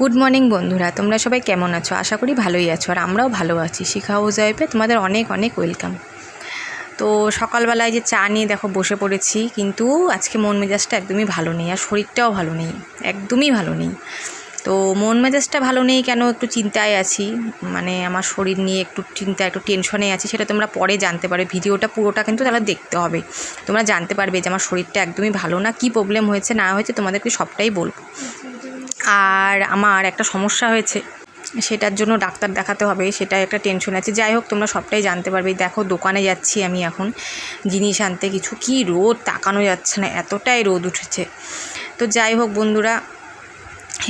Good morning বন্ধুরা। তোমরা সবাই কেমন আছো? আশা করি ভালোই আছো আর আমরাও ভালো আছি। শিখা হাউস ওয়াইফে তোমাদের অনেক অনেক ওয়েলকাম তো সকালবেলায় যে চা নিয়ে দেখো বসে পড়েছি, কিন্তু আজকে মন মেজাজটা একদমই ভালো নেই আর শরীরটাও ভালো নেই, একদমই ভালো নেই। তো মন মেজাজটা ভালো নেই কেন একটু চিন্তায় আছি? মানে আমার শরীর নিয়ে একটু চিন্তা, একটু টেনশনে আছি, সেটা তোমরা পরে জানতে পারবে। ভিডিওটা পুরোটা কিন্তু তাহলে দেখতে হবে। তোমরা জানতে পারবে যে আমার শরীরটা একদমই ভালো না, কী প্রবলেম হয়েছে, না হয়েছে তোমাদেরকে সবটাই বলব। আর আমার একটা সমস্যা হয়েছে। সেটার জন্য ডাক্তার দেখাতে হবে সেটা একটা টেনশন আছে। যাই হোক, তোমরা সবটাই জানতে পারবে। দেখো, দোকানে যাচ্ছি আমি এখন। জিনিস আনতে কিছু, কি রোদ, তাকানো যাচ্ছে না, এতটাই রোদ উঠেছে। তো যাই হোক, বন্ধুরা,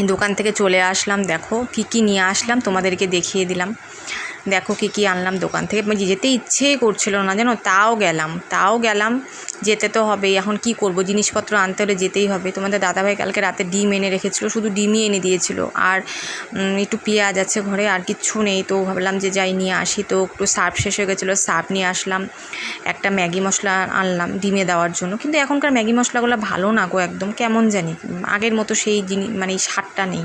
দোকান থেকে চলে আসলাম। দেখো, কী কী নিয়ে আসলাম, তোমাদেরকে দেখিয়ে দিলাম। দেখো কি কি আনলাম দোকান থেকে। মানে যেতে ইচ্ছেই করছিল না, জানো? তাও গেলাম তাও গেলাম। যেতে তো হবেই, এখন কি করব? জিনিসপত্র আনতে হলে যেতেই হবে। তোমাদের দাদাভাই কালকে রাতে ডিম এনে রেখেছিলো, শুধু ডিমই এনে দিয়েছিল। আর একটু পেঁয়াজ আছে ঘরে, আর কিচ্ছু নেই। তো ভাবলাম যে যাই নিয়ে আসি। তো একটু সার্ফ শেষ হয়ে গেছিল, সার্ফ নিয়ে আসলাম। একটা ম্যাগি মশলা আনলাম ডিমে দেওয়ার জন্য। কিন্তু এখনকার ম্যাগি মশলাগুলো ভালো না গো একদম, কেমন জানি? আগের মতো সেই জিনিস মানে স্বাদটা নেই।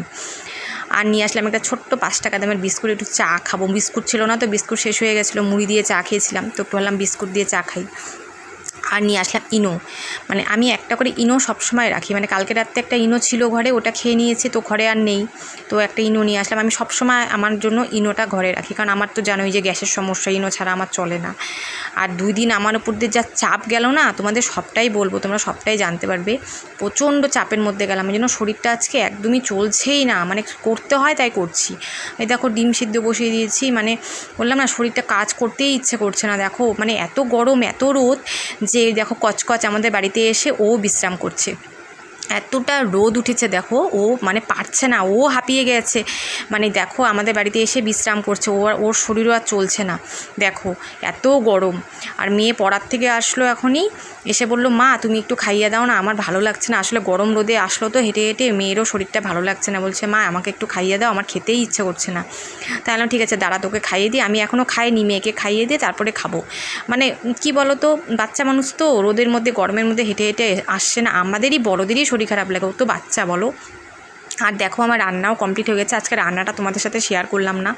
আর নিয়ে আসলাম একটা ছোট্ট পাঁচ টাকা দামের বিস্কুট, একটু চা খাব। বিস্কুট ছিল না তো, বিস্কুট শেষ হয়ে গেছিল, মুড়ি দিয়ে চা খেয়েছিলাম। তো ভাবলাম বিস্কুট দিয়ে চা খাই। আর নিয়ে আসলাম ইনো। মানে আমি একটা করে ইনো সবসময় রাখি। মানে কালকে রাত্রে একটা ইনো ছিল ঘরে, ওটা খেয়ে নিয়েছি, তো ঘরে আর নেই। তো একটা ইনো নিয়ে আসলাম। আমি সবসময় আমার জন্য ইনোটা ঘরে রাখি। কারণ আমার তো জানোই যে গ্যাসের সমস্যা, ইনো ছাড়া আমার চলে না। আর দুই দিন আমার উপর দিয়ে যা চাপ গেল না, তোমাদের সবটাই বলব, তোমরা সবটাই জানতে পারবে। প্রচণ্ড চাপের মধ্যে গেলাম। এই জন্য শরীরটা আজকে একদমই চলছেই না। মানে করতে হয় তাই করছি। এই দেখো ডিম সিদ্ধ বসিয়ে দিয়েছি। মানে বললাম না, শরীরটা কাজ করতেই ইচ্ছে করছে না। দেখো মানে এত গরম, এত রোদ যে দেখো কচকচ আমাদের বাড়িতে এসে ও বিশ্রাম করছে। এতটা রোদ উঠেছে, দেখো। ও মানে পারছে না, ও হাঁপিয়ে গেছে। মানে দেখো, আমাদের বাড়িতে এসে বিশ্রাম করছে। ও ওর শরীরও আর চলছে না। দেখো, এত গরম। আর মেয়ে পড়ার থেকে আসলো এখনই। এসে বলল, মা, তুমি একটু খাইয়ে দাও না, আমার ভালো লাগছে না। আসলে গরম রোদে আসলো তো হেঁটে হেঁটে, মেয়েরও শরীরটা ভালো লাগছে না। বলছে, মা, আমাকে একটু খাইয়ে দাও, আমার খেতেই ইচ্ছে করছে না। বললাম, ঠিক আছে, দাঁড়া, তোকে খাইয়ে দিই। আমি এখনও খাইনি, মেয়েকে খাইয়ে দিয়ে তারপরে খাব। মানে কি বলো তো বাচ্চা মানুষ তো, রোদের মধ্যে, গরমের মধ্যে হেঁটে হেঁটে আসছে না। আমাদেরই, বড়দেরই শরীর খারাপ লাগে। ও তো বাচ্চা বলো আর দেখো আমার রান্নাও কমপ্লিট হয়ে গেছে। আজকে রান্নাটা তোমাদের সাথে শেয়ার করলাম না।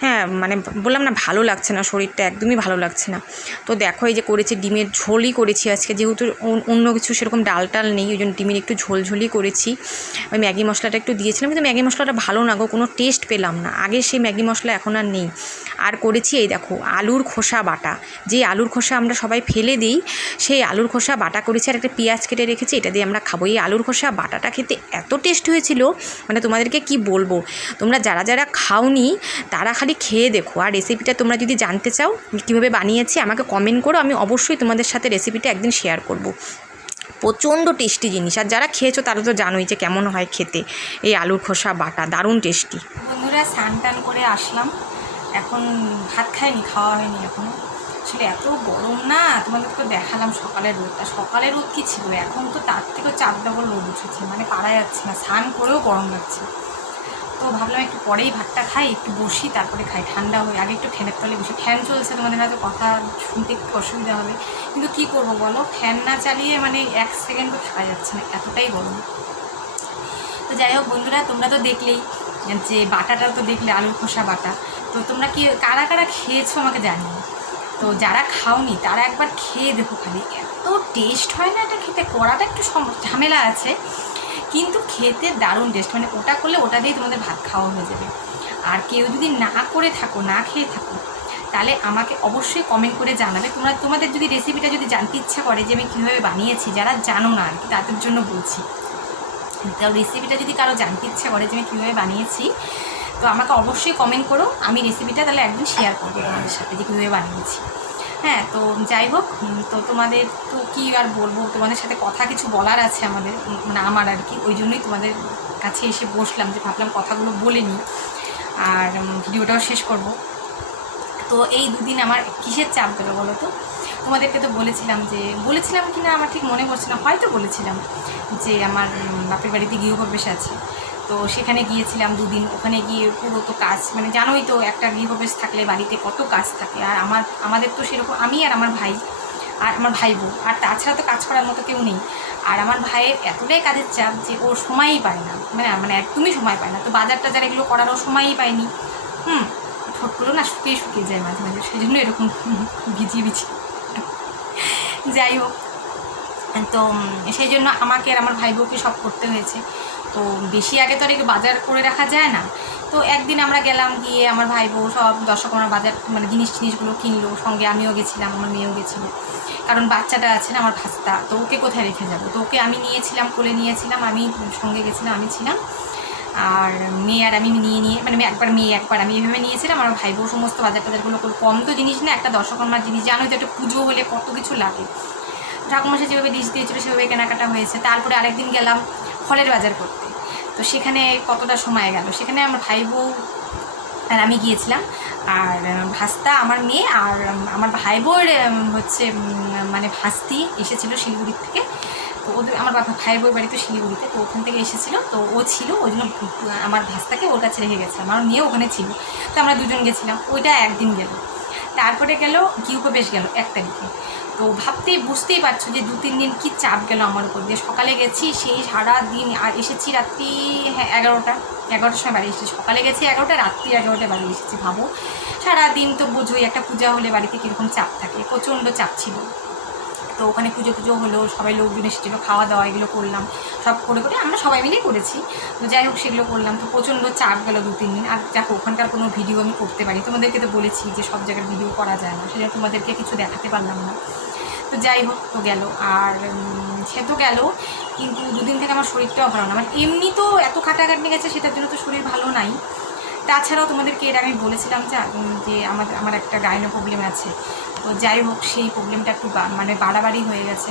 হ্যাঁ মানে বললাম না ভালো লাগছে না, শরীরটা একদমই ভালো লাগছে না। তো দেখো এই যে করেছি, ডিমের ঝোলই করেছি আজকে। যেহেতু অন- অন্য কিছু সেরকম ডাল টাল নেই, ওই জন্য ডিমের একটু ঝোল ঝোলই করেছি। ওই ম্যাগি মশলাটা একটু দিয়েছিলাম, কিন্তু ম্যাগি মশলাটা ভালো না গো, কোনো টেস্ট পেলাম না। আগে সেই ম্যাগি মশলা এখন আর নেই। আর করেছি এই দেখো, আলুর খোসা বাটা। যে আলুর খোসা আমরা সবাই ফেলে দিই, সেই আলুর খোসা বাটা করেছি আর একটা পেঁয়াজ কেটে রেখেছি, এটা দিয়ে আমরা খাব। এই আলুর খোসা বাটাটা খেতে এত টেস্ট হয়েছিল মানে তোমাদেরকে কি বলব? তোমরা যারা যারা খাওনি, তারা খালি খেয়ে দেখো। আর রেসিপিটা তোমরা যদি জানতে চাও কীভাবে বানিয়েছি, আমাকে কমেন্ট করো, আমি অবশ্যই তোমাদের সাথে রেসিপিটা একদিন শেয়ার করব। প্রচণ্ড টেস্টি জিনিস। আর যারা খেয়েছো, তারা তো জানোই যে কেমন হয় খেতে। এই আলুর খোসা বাটা, দারুণ টেস্টি বন্ধুরা স্নান টান করে আসলাম। এখন ভাত খাইনি, খাওয়া হয়নি এখনও। আসলে এত গরম না? তোমাদেরকে দেখালাম সকালের রোদ রোদটা। সকালের রোদ কী ছিল? এখন তো তার থেকেও চার ডবল রোদ উঠেছে। মানে পারা যাচ্ছে না, স্নান করেও গরম লাগছে। তো ভাবলাম একটু পরেই ভাতটা খাই, একটু বসি, তারপরে খাই। ঠান্ডা হয়ে আগে একটু ফ্যানের তলে বসি। ফ্যান চলছে, তোমাদের হয়তো কথা শুনতে একটু অসুবিধা হবে। কিন্তু কি করব বলো? ফ্যান না চালিয়ে মানে এক সেকেন্ডও থাকা যাচ্ছে না, এতটাই গরম। তো যাই হোক বন্ধুরা, তোমরা তো দেখলেই যে বাটাটা তো দেখলে, আলুর খোসা বাটা। তো তোমরা কি, কারা কারা খেয়েছো আমাকে জানিও। তো যারা খাওনি, তারা একবার খেয়ে দেখো খালি। এত টেস্ট হয় না এটা খেতে? করাটা একটু ঝামেলা আছে, কিন্তু খেতে দারুণ টেস্ট মানে ওটা করলে ওটা দিয়েই তোমাদের ভাত খাওয়া হয়ে যাবে। আর কেউ যদি না করে থাকো, না খেয়ে থাকো, তাহলে আমাকে অবশ্যই কমেন্ট করে জানাবে। তোমরা, তোমাদের যদি রেসিপিটা যদি জানতে ইচ্ছা করে যে আমি কীভাবে বানিয়েছি, যারা জানো না আর কি তাদের জন্য বলছি। তো রেসিপিটা যদি কারও জানতে ইচ্ছা করে যে আমি কীভাবে বানিয়েছি তো আমাকে অবশ্যই কমেন্ট করো। আমি রেসিপিটা তাহলে একদিন শেয়ার করব তোমাদের সাথে, যে কীভাবে বানিয়েছি। হ্যাঁ তো যাই হোক তো তোমাদের তো কী আর বলব? তোমাদের সাথে কথা কিছু বলার আছে আমাদের মানে আমার আর কি। ওই জন্যই তোমাদের কাছে এসে বসলাম যে ভাবলাম কথাগুলো বলে নিই। আর ভিডিওটাও শেষ করব। তো এই দুদিন আমার কিসের চাপ গেলো বলো তো? তোমাদেরকে তো বলেছিলাম যে, বলেছিলাম কি না আমার ঠিক মনে পড়ছে না, হয়তো বলেছিলাম যে আমার বাপের বাড়িতে গৃহপ্রবেশ আছে। তো সেখানে গিয়েছিলাম দুদিন। ওখানে গিয়ে পুরো তো কাজ মানে জানোই তো, একটা গৃহপ্রবেশ থাকলে বাড়িতে কত কাজ থাকে। আর আমার, আমাদের তো সেরকম, আমি আর আমার ভাই, আর আমার ভাই বোন আর তাছাড়া তো কাজ করার মতো কেউ নেই। আর আমার ভাইয়ের এতটাই কাজের চাপ যে ওর সময়ই পায় না। মানে মানে একদমই সময় পায় না। তো বাজার টাজার এগুলো করারও সময়ই পায়নি। হুম ঠোঁটগুলো না শুকিয়ে শুকিয়ে যায় মাঝে মাঝে। সেই জন্য এরকম ভিজিয়ে ভিজিয়ে। যাই হোক। তো সেই জন্য আমাকে আর আমার ভাই বউকে সব করতে হয়েছে। তো বেশি আগে তো আর বাজার করে রাখা যায় না। তো একদিন আমরা গেলাম গিয়ে আমার ভাই বউ সব দর্শক আমার বাজার মানে জিনিস জিনিসগুলো কিনলো, সঙ্গে আমিও গেছিলাম, আমার মেয়েও গেছিল। কারণ বাচ্চাটা আছে না আমার ভাস্তা, তো ওকে কোথায় রেখে যাব? তো ওকে আমি নিয়েছিলাম, কোলে নিয়েছিলাম, আমি সঙ্গে গেছিলাম, আমি ছিলাম। আর মেয়ে আর আমি নিয়ে নিয়ে মানে একবার মেয়ে একবার আমি এভাবে নিয়েছিলাম, আমার ভাই বউ সমস্ত বাজার টাজারগুলো কম তো জিনিস না, একটা দর্শকর্মার জিনিস জানোই তো একটা পুজো হলে কত কিছু লাগে। ঠাকুমাসে যেভাবে ডিশ দিয়েছিল, সেভাবে কেনাকাটা হয়েছে। তারপরে আরেকদিন গেলাম ফলের বাজার করতে। তো সেখানে কতটা সময় গেল? সেখানে আমার ভাই বউ আর আমি গিয়েছিলাম। আর ভাস্তা আমার মেয়ে আর আমার ভাই উম, হচ্ছে মানে ভাস্তি এসেছিল শিলিগুড়ির থেকে। তো ওদের আমার বাবা ভাই বউয়ের বাড়ি তো শিলিগুড়িতে তো ওখান থেকে এসেছিল। তো ও ছিল ওই জন্য আমার ভাস্তাকে ওর কাছে রেখে গেছিলাম। আমার মেয়ে ওখানে ছিল। তো আমরা দুজন গেছিলাম। ওইটা একদিন গেল। তারপরে গেল গৃহপ্রবেশ গেল এক তারিখে। তো ভাবতেই, বুঝতেই পারছ যে দু তিন দিন কি চাপ গেল আমার উপর দিয়ে। সকালে গেছি, সেই সারা দিন আর এসেছি রাত্রি হ্যাঁ এগারোটা, এগারোটার সময় বাড়ি এসেছি। সকালে গেছি এগারোটা, রাত্রি এগারোটায় বাড়ি এসেছি, ভাবো। সারা দিন তো বুঝোই, একটা পূজা হলে বাড়িতে কীরকম চাপ থাকে, প্রচণ্ড চাপ ছিল। তো ওখানে পুজো পুজো হলো, সবাই লোকজন এসেছিল, খাওয়া দাওয়া এগুলো করলাম, সব করে করে আমরা সবাই মিলেই করেছি। তো যাই হোক সেগুলো করলাম, তো প্রচণ্ড চাপ গেল দু, তিন দিন। আর দেখো, ওখানকার কোনো ভিডিও আমি করতে পারি তোমাদেরকে তো বলেছি যে সব জায়গার ভিডিও করা যায় না সেজন্য তোমাদেরকে কিছু দেখাতে পারলাম না। তো যাই হোক, তো গেল। আর সে তো গেল, কিন্তু দুদিন থেকে আমার শরীরটাও ভালো না। মানে এমনি তো এত খাটাখাটনি গেছে, সেটার জন্য তো শরীর ভালো নাই। তাছাড়াও তোমাদেরকে এটা আমি বলেছিলাম যে যে আমার আমার একটা গাইনো প্রবলেম আছে। তো যাই হোক, সেই প্রবলেমটা একটু মানে বাড়াবাড়ি হয়ে গেছে।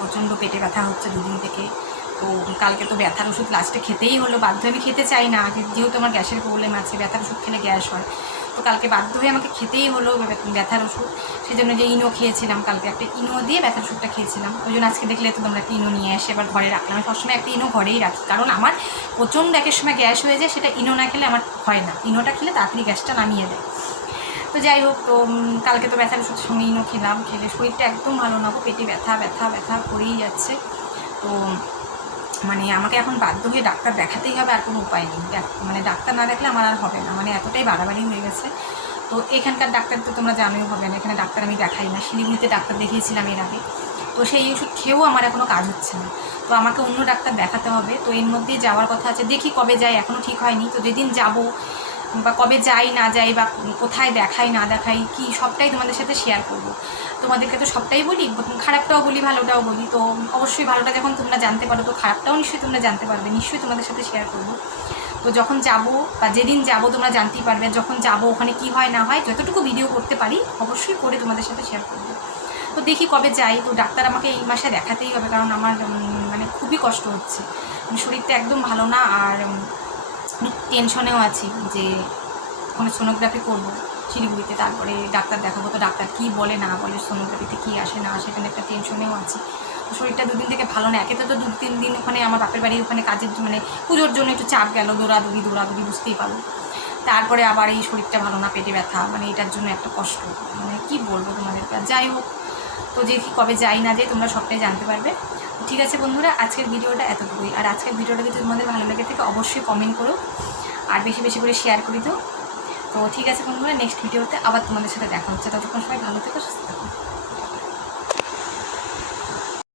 প্রচণ্ড পেটে ব্যথা হচ্ছে দুদিন থেকে। তো কালকে তো ব্যথার ওষুধ লাস্টে খেতেই হলো। বাধ্য আমি খেতে চাই না। যেহেতু আমার গ্যাসের প্রবলেম আছে, ব্যথার ওষুধ খেলে গ্যাস হয়। তো কালকে বাধ্য হয়ে আমাকে খেতেই হলো ব্যথার ওষুধ। সেই জন্য যে ইনো খেয়েছিলাম কালকে, একটা ইনো দিয়ে ব্যথার ওষুধটা খেয়েছিলাম। ওই জন্য আজকে দেখলে তো তোমরা একটা ইনো নিয়ে এসে এবার ঘরে রাখলাম। আমি সবসময় একটা ইনো ঘরেই রাখি। কারণ আমার প্রচণ্ড একের সময় গ্যাস হয়ে যায়, সেটা ইনো না খেলে আমার হয় না। ইনোটা খেলে তাড়াতাড়ি গ্যাসটা নামিয়ে দেয়। তো যাই হোক, তো কালকে তো ব্যথার ওষুধের সঙ্গে ইনো খেলাম। খেলে শরীরটা একদম ভালো না পেটে ব্যথা ব্যথা ব্যথা করেই যাচ্ছে। তো মানে আমাকে এখন বাধ্য হয়ে ডাক্তার দেখাতেই হবে, আর কোনো উপায় নেই। মানে ডাক্তার না দেখলে আমার আর হবে না মানে এতটাই বাড়াবাড়ি হয়ে গেছে। তো এখানকার ডাক্তার তো তোমরা জানোই হবে না, এখানে ডাক্তার আমি দেখাই না। শিলিগুড়িতে ডাক্তার দেখিয়েছিলাম এর আগে। তো সেই ওষুধ খেয়েও আমার এখনও কাজ হচ্ছে না। তো আমাকে অন্য ডাক্তার দেখাতে হবে। তো এর মধ্যেই যাওয়ার কথা আছে, দেখি কবে যাই এখনও ঠিক হয়নি। তো যেদিন যাব বা কবে যাই, না যাই বা কোথায় দেখাই, না দেখাই, কি সবটাই তোমাদের সাথে শেয়ার করব। তোমাদেরকে তো সবটাই বলি খারাপটাও বলি, ভালোটাও বলি, তো অবশ্যই ভালোটা যখন তোমরা জানতে পারো, তো খারাপটাও নিশ্চয়ই তোমরা জানতে পারবে, নিশ্চয়ই তোমাদের সাথে শেয়ার করব। তো যখন যাব বা যেদিন যাব তোমরা জানতেই পারবে, যখন যাব ওখানে কি হয়, না হয়, যতটুকু ভিডিও করতে পারি, অবশ্যই করে তোমাদের সাথে শেয়ার করব। তো দেখি কবে যাই, তো ডাক্তার আমাকে এই মাসে দেখাতেই হবে, কারণ আমার মানে খুবই কষ্ট হচ্ছে। মানে শরীরটা একদম ভালো না, আর টেনশনেও আছি যে ওখানে সোনোগ্রাফি করব শিলিগুড়িতে, তারপরে ডাক্তার দেখাবো তো ডাক্তার কী বলে, না বলে সোনোগ্রাফিতে কী আসে, না আসে, এখানে একটা টেনশনেও আছি। শরীরটা দুদিন থেকে ভালো না, একে তো দু তিন দিন ওখানে আমার বাপের বাড়ি ওখানে কাজের মানে পুজোর জন্য একটু চাপ গেল, দৌড়াদৌড়ি দৌড়াদৌড়ি বুঝতেই পারো। তারপরে আবার এই শরীরটা ভালো না, পেটে ব্যথা মানে এটার জন্য একটা কষ্ট। মানে কী বলব তোমাদেরকে? যাই হোক, তো দেখি কবে যাই না যাই, তোমরা সবটাই জানতে পারবে। ঠিক আছে বন্ধুরা, আজকের ভিডিওটা এতটুকুই। আর আজকের ভিডিওটা যদি তোমাদের ভালো লাগে থাকে, অবশ্যই কমেন্ট করো। আর বেশি বেশি করে শেয়ার করে দিও। তো ঠিক আছে বন্ধুরা নেক্সট ভিডিওতে আবার তোমাদের সাথে দেখা হচ্ছে। ততক্ষণ সবাই ভালো থেকো, সুস্থ থাকো।